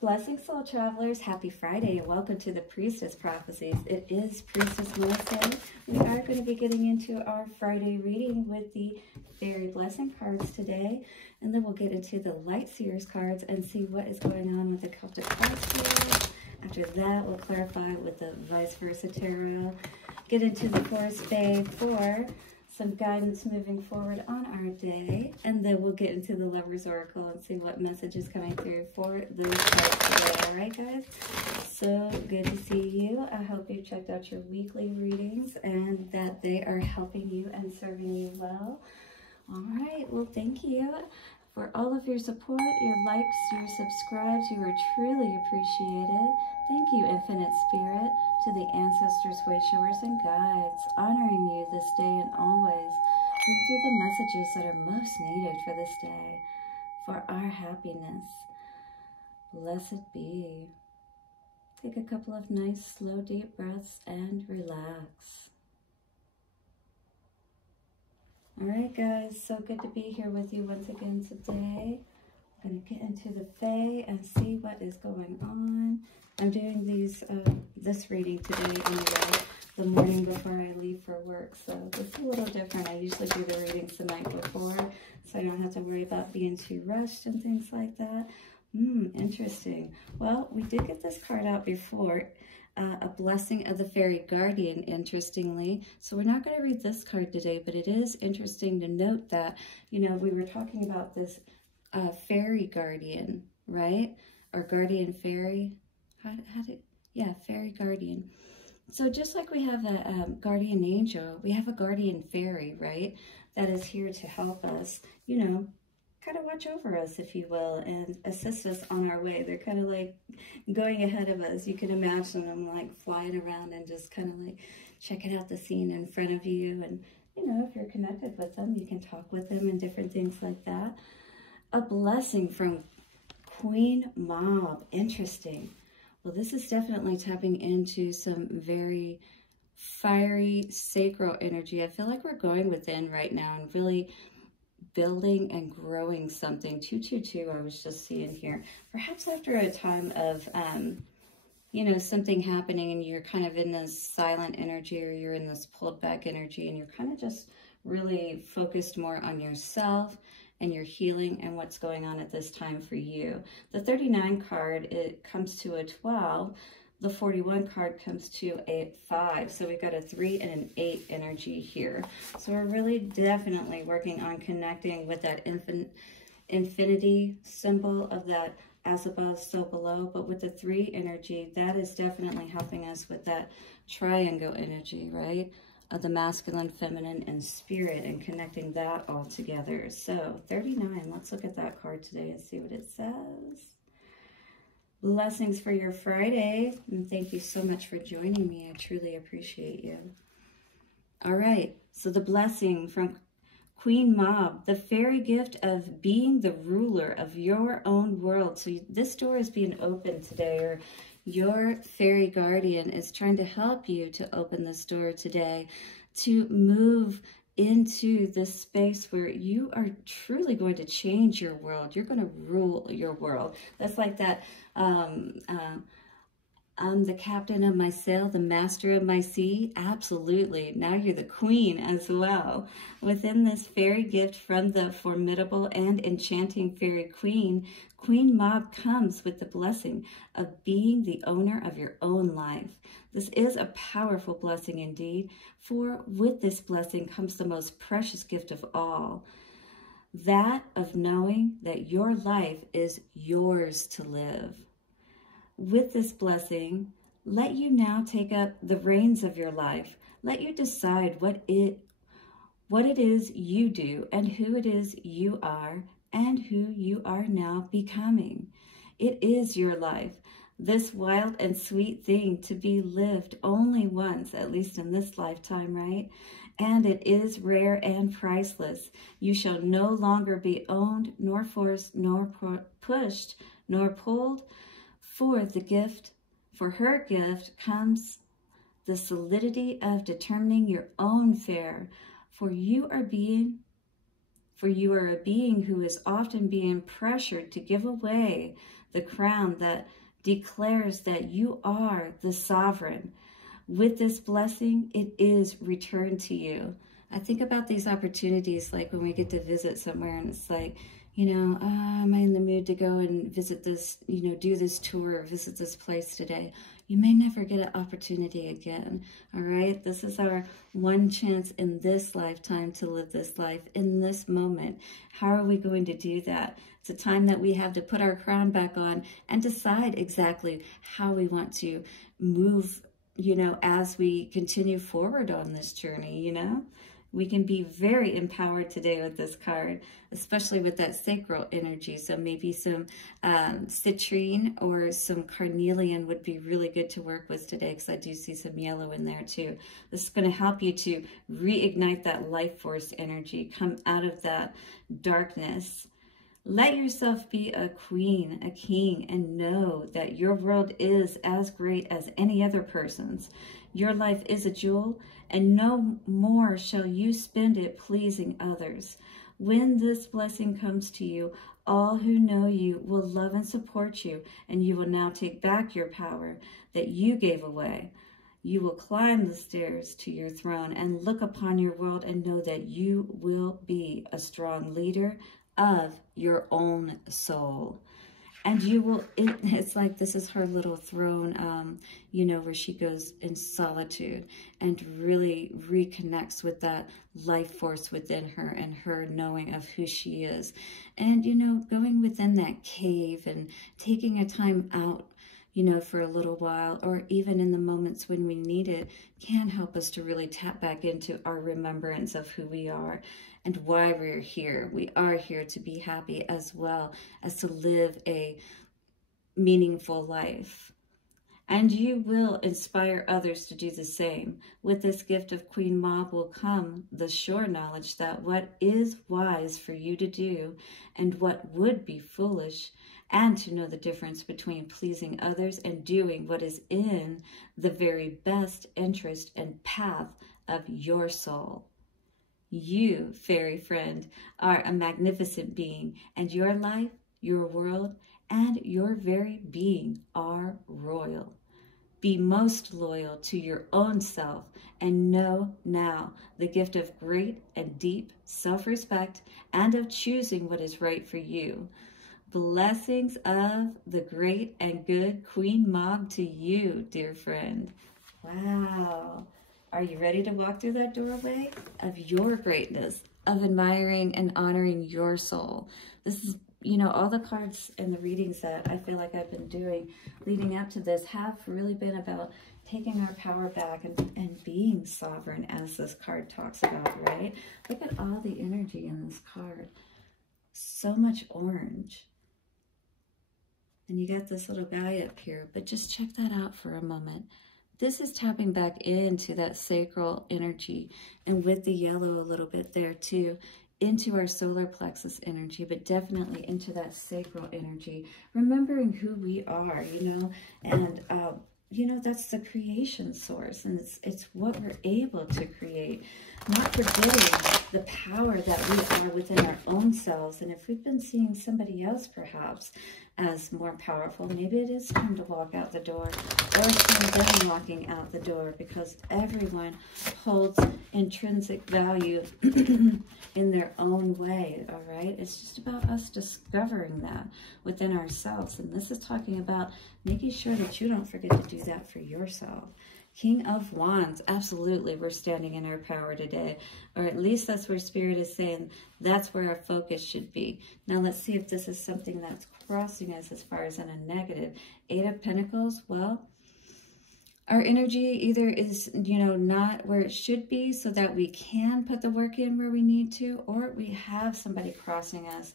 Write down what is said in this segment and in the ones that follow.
Blessings, soul travelers. Happy Friday and welcome to the Priestess Prophecies. It is Priestess Melissae. We are going to be getting into our Friday reading with the Fairy Blessing cards today. And then we'll get into the Light Seers cards and see what is going on with the Celtic card series. After that, we'll clarify with the Vice Versa Tarot. Get into the Forest Fae for some guidance moving forward on our day, and then we'll get into the Lover's Oracle and see what message is coming through for those cards today. All right, guys? So good to see you. I hope you've checked out your weekly readings and that they are helping you and serving you well. All right, well, thank you for all of your support, your likes, your subscribes. You are truly appreciated. Thank you, Infinite Spirit, to the ancestors, way showers, and guides, honoring you this day and always. Bring through the messages that are most needed for this day, for our happiness. Blessed be. Take a couple of nice, slow, deep breaths and relax. All right, guys, so good to be here with you once again today. I'm going to get into the Fae and see what is going on. I'm doing this reading today anyway, the morning before I leave for work, so it's a little different. I usually do the readings the night before, so I don't have to worry about being too rushed and things like that. Interesting. Well, we did get this card out before, a blessing of the Fairy Guardian, interestingly. So we're not going to read this card today, but it is interesting to note that, you know, we were talking about this Fairy Guardian, right? Or Guardian Fairy. Yeah, Fairy Guardian. So just like we have a Guardian Angel, we have a Guardian Fairy, right? That is here to help us, you know, kind of watch over us, if you will, and assist us on our way. They're kind of like going ahead of us. You can imagine them like flying around and just kind of like checking out the scene in front of you. And, you know, if you're connected with them, you can talk with them and different things like that. A blessing from Queen Mab. Interesting. Well, this is definitely tapping into some very fiery, sacral energy. I feel like we're going within right now and really building and growing something. 222, I was just seeing here. Perhaps after a time of, you know, something happening and you're kind of in this silent energy, or you're in this pulled back energy, and you're kind of just really focused more on yourself and your healing and what's going on at this time for you. The 39 card, it comes to a 12. The 41 card comes to a 5. So we've got a 3 and an 8 energy here. So we're really definitely working on connecting with that infinity symbol of that as above, so below. But with the 3 energy, that is definitely helping us with that triangle energy, right? Of the masculine, feminine, and spirit, and connecting that all together. So 39, let's look at that card today and see what it says. Blessings for your Friday, and thank you so much for joining me. I truly appreciate you. All right, so the blessing from Queen Mab, the fairy gift of being the ruler of your own world. So this door is being opened today, or your fairy guardian is trying to help you to open this door today, to move into this space where you are truly going to change your world. You're going to rule your world. That's like that, I'm the captain of my sail, the master of my sea. Absolutely. Now you're the queen as well. Within this fairy gift from the formidable and enchanting fairy queen, Queen Mab comes with the blessing of being the owner of your own life. This is a powerful blessing indeed, for with this blessing comes the most precious gift of all, that of knowing that your life is yours to live. With this blessing, let you now take up the reins of your life. Let you decide what it is you do and who it is you are and who you are now becoming. It is your life, this wild and sweet thing to be lived only once, at least in this lifetime, right? And it is rare and priceless. You shall no longer be owned, nor forced, nor pushed, nor pulled. For the gift, for her gift comes the solidity of determining your own fare. For you are a being who is often being pressured to give away the crown that declares that you are the sovereign. With this blessing, it is returned to you. I think about these opportunities, like when we get to visit somewhere and it's like, you know, am I in the mood to go and visit this, you know, do this tour, visit this place today? You may never get an opportunity again, all right? This is our one chance in this lifetime to live this life in this moment. How are we going to do that? It's a time that we have to put our crown back on and decide exactly how we want to move, you know, as we continue forward on this journey, you know? We can be very empowered today with this card, especially with that sacral energy. So maybe some citrine or some carnelian would be really good to work with today, because I do see some yellow in there too. This is going to help you to reignite that life force energy, come out of that darkness. Let yourself be a queen, a king, and know that your world is as great as any other person's. Your life is a jewel, and no more shall you spend it pleasing others. When this blessing comes to you, all who know you will love and support you, and you will now take back your power that you gave away. You will climb the stairs to your throne and look upon your world and know that you will be a strong leader of your own soul. And you will, it's like this is her little throne, you know, where she goes in solitude and really reconnects with that life force within her and her knowing of who she is. And, you know, going within that cave and taking a time out, you know, for a little while, or even in the moments when we need it, can help us to really tap back into our remembrance of who we are and why we're here. We are here to be happy as well as to live a meaningful life. And you will inspire others to do the same. With this gift of Queen Mab will come the sure knowledge that what is wise for you to do and what would be foolish, and to know the difference between pleasing others and doing what is in the very best interest and path of your soul. You, fairy friend, are a magnificent being, and your life, your world, and your very being are royal. Be most loyal to your own self, and know now the gift of great and deep self-respect and of choosing what is right for you. Blessings of the great and good Queen Mab to you, dear friend. Wow. Are you ready to walk through that doorway of your greatness, of admiring and honoring your soul? This is, you know, all the cards and the readings that I feel like I've been doing leading up to this have really been about taking our power back and being sovereign, as this card talks about, right? Look at all the energy in this card. So much orange. And you got this little guy up here, but just check that out for a moment. This is tapping back into that sacral energy, and with the yellow a little bit there too, into our solar plexus energy, but definitely into that sacral energy, remembering who we are, you know, and you know, that's the creation source, and it's what we're able to create, not forgetting the power that we are within our own selves. And if we've been seeing somebody else perhaps as more powerful, maybe it is time to walk out the door, or it's time them walking out the door, because everyone holds intrinsic value in their own way, all right? It's just about us discovering that within ourselves. And this is talking about making sure that you don't forget to do that for yourself. King of Wands, absolutely, we're standing in our power today, or at least that's where Spirit is saying that's where our focus should be. Now let's see if this is something that's crossing us as far as in a negative. Eight of Pentacles, well, our energy either is, you know, not where it should be so that we can put the work in where we need to, or we have somebody crossing us,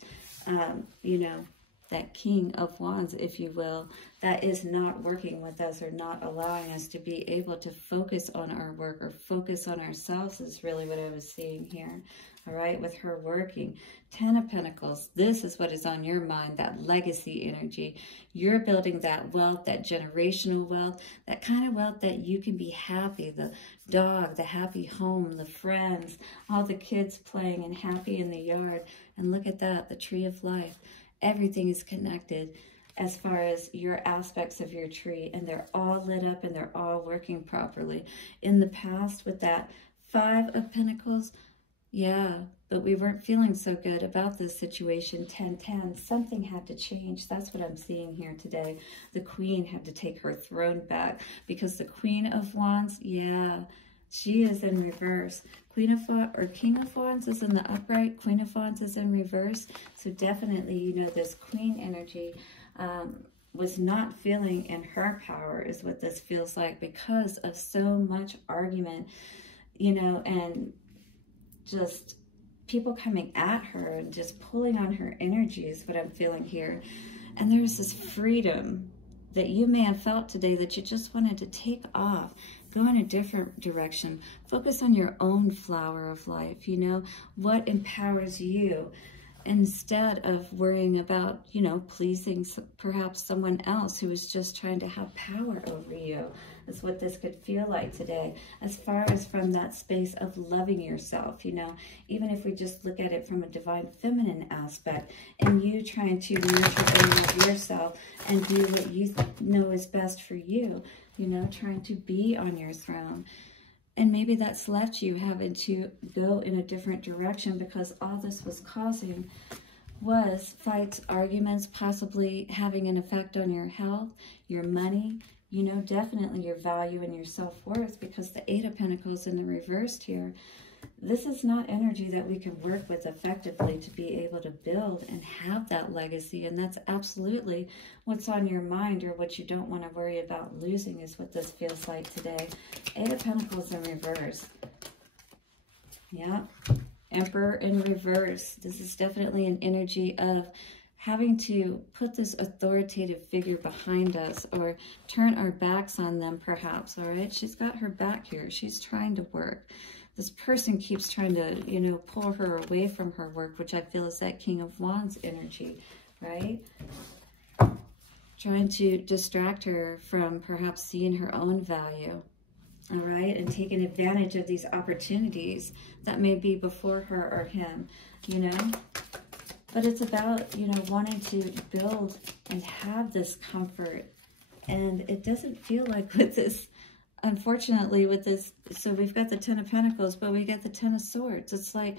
you know, that King of Wands, if you will, that is not working with us or not allowing us to be able to focus on our work or focus on ourselves is really what I was seeing here. All right, with her working. 10 of Pentacles, this is what is on your mind, that legacy energy. You're building that wealth, that generational wealth, that kind of wealth that you can be happy, the dog, the happy home, the friends, all the kids playing and happy in the yard. And look at that, the tree of life. Everything is connected. as far as your aspects of your tree, and they're all lit up and they're all working properly. In the past with that 5 of Pentacles, yeah, but we weren't feeling so good about this situation. 10-10, something had to change. That's what I'm seeing here today. The Queen had to take her throne back, because the Queen of Wands, yeah, she is in reverse. Queen of Wands or King of Wands is in the upright. Queen of Wands is in reverse. So definitely, you know, this Queen energy was not feeling in her power, is what this feels like, because of so much argument, you know, and just people coming at her and just pulling on her energy is what I'm feeling here. And there's this freedom that you may have felt today, that you just wanted to take off, go in a different direction, focus on your own flower of life, you know, what empowers you, instead of worrying about, you know, pleasing perhaps someone else who is just trying to have power over you. Is what this could feel like today, as far as from that space of loving yourself, you know, even if we just look at it from a divine feminine aspect, and you trying to nurture and love yourself and do what you know is best for you, you know, trying to be on your throne. And maybe that's left you having to go in a different direction, because all this was causing was fights, arguments, possibly having an effect on your health, your money, you know, definitely your value and your self-worth, because the 8 of Pentacles in the reversed here, this is not energy that we can work with effectively to be able to build and have that legacy. And that's absolutely what's on your mind, or what you don't want to worry about losing, is what this feels like today. 8 of Pentacles in reverse. Yeah. Emperor in reverse. This is definitely an energy of having to put this authoritative figure behind us, or turn our backs on them perhaps, all right? She's got her back here. She's trying to work. This person keeps trying to, you know, pull her away from her work, which I feel is that King of Wands energy, right? Trying to distract her from perhaps seeing her own value, all right? And taking advantage of these opportunities that may be before her or him, you know? But it's about, you know, wanting to build and have this comfort. And it doesn't feel like with this, unfortunately, with this, so we've got the 10 of Pentacles, but we get the 10 of Swords. It's like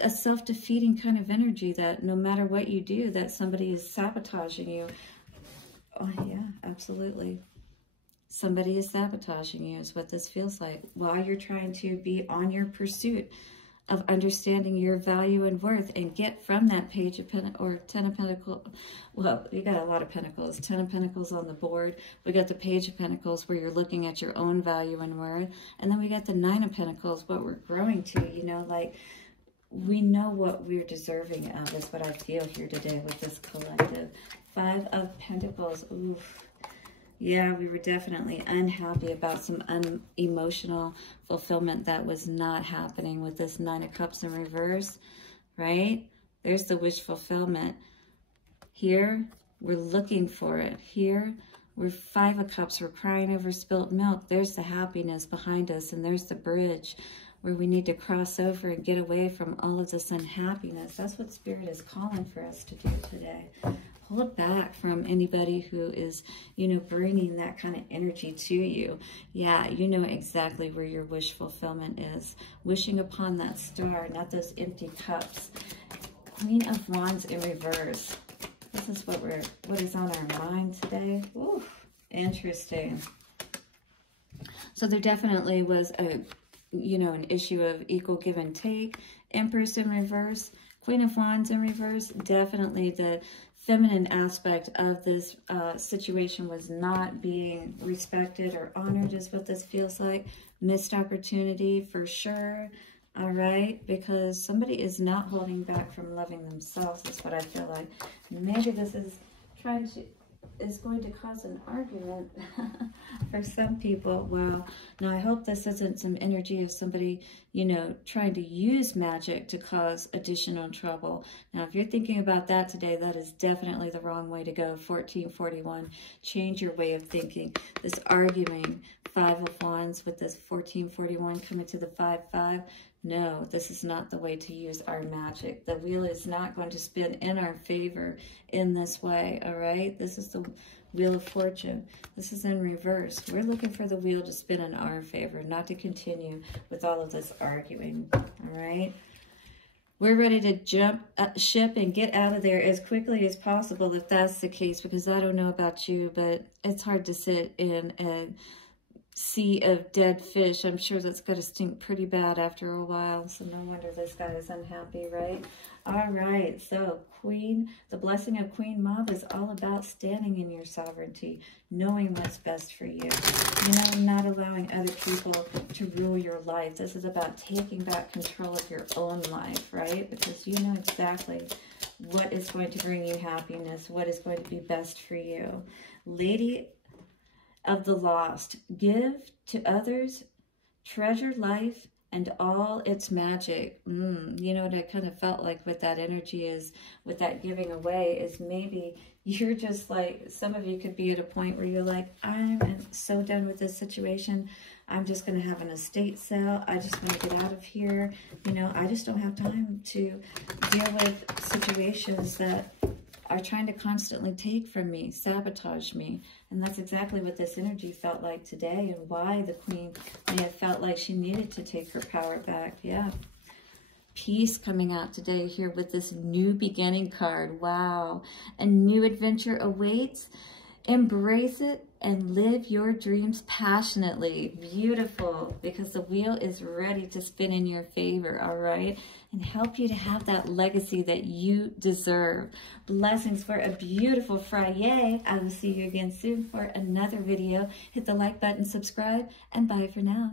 a self-defeating kind of energy, that no matter what you do, that somebody is sabotaging you. Oh, yeah, absolutely. Somebody is sabotaging you is what this feels like, while you're trying to be on your pursuit of understanding your value and worth, and get from that Page of Pentacles, or 10 of Pentacles. Well, you got a lot of Pentacles. 10 of Pentacles on the board. We got the Page of Pentacles, where you're looking at your own value and worth. And then we got the 9 of Pentacles, what we're growing to, you know, like we know what we're deserving of, is what I feel here today with this collective. 5 of Pentacles. Oof. Yeah, we were definitely unhappy about some unemotional fulfillment that was not happening with this 9 of Cups in reverse, right? There's the wish fulfillment. Here, we're looking for it. Here, we're 5 of Cups. We're crying over spilt milk. There's the happiness behind us, and there's the bridge where we need to cross over and get away from all of this unhappiness. That's what Spirit is calling for us to do today. Hold back from anybody who is, you know, bringing that kind of energy to you. Yeah, you know exactly where your wish fulfillment is. Wishing upon that star, not those empty cups. Queen of Wands in reverse. This is what is on our mind today. Ooh, interesting. So there definitely was a, you know, an issue of equal give and take. Empress in reverse. Queen of Wands in reverse. Definitely the feminine aspect of this situation was not being respected or honored, is what this feels like. Missed opportunity for sure. All right, because somebody is not holding back from loving themselves, is what I feel like. Maybe this is going to cause an argument for some people. Wow. Now, I hope this isn't some energy of somebody, you know, trying to use magic to cause additional trouble. Now, if you're thinking about that today, that is definitely the wrong way to go. 1441. Change your way of thinking. This arguing 5 of Wands with this 1441 coming to the 5-5. no, this is not the way to use our magic. The wheel is not going to spin in our favor in this way, all right? This is the Wheel of Fortune. This is in reverse. We're looking for the wheel to spin in our favor, not to continue with all of this arguing, all right? We're ready to jump ship and get out of there as quickly as possible if that's the case, because I don't know about you, but it's hard to sit in a sea of dead fish. I'm sure that's going to stink pretty bad after a while, so no wonder this guy is unhappy, right? All right, so the blessing of Queen Mab is all about standing in your sovereignty, knowing what's best for you, not allowing other people to rule your life. This is about taking back control of your own life, right? Because you know exactly what is going to bring you happiness, what is going to be best for you. Lady of the Lost, give to others, treasure life and all its magic. You know what I kind of felt like with that energy is, with that giving away, is maybe you're just like, some of you could be at a point where you're like, I'm so done with this situation. I'm just going to have an estate sale. I just want to get out of here. I just don't have time to deal with situations that are trying to constantly take from me, sabotage me. And that's exactly what this energy felt like today, and why the Queen may have felt like she needed to take her power back. Yeah. Peace coming out today here with this new beginning card. Wow. A new adventure awaits. Embrace it and live your dreams passionately. Beautiful, because the wheel is ready to spin in your favor, all right? And help you to have that legacy that you deserve. Blessings for a beautiful FriYay. I will see you again soon for another video. Hit the like button, subscribe, and bye for now.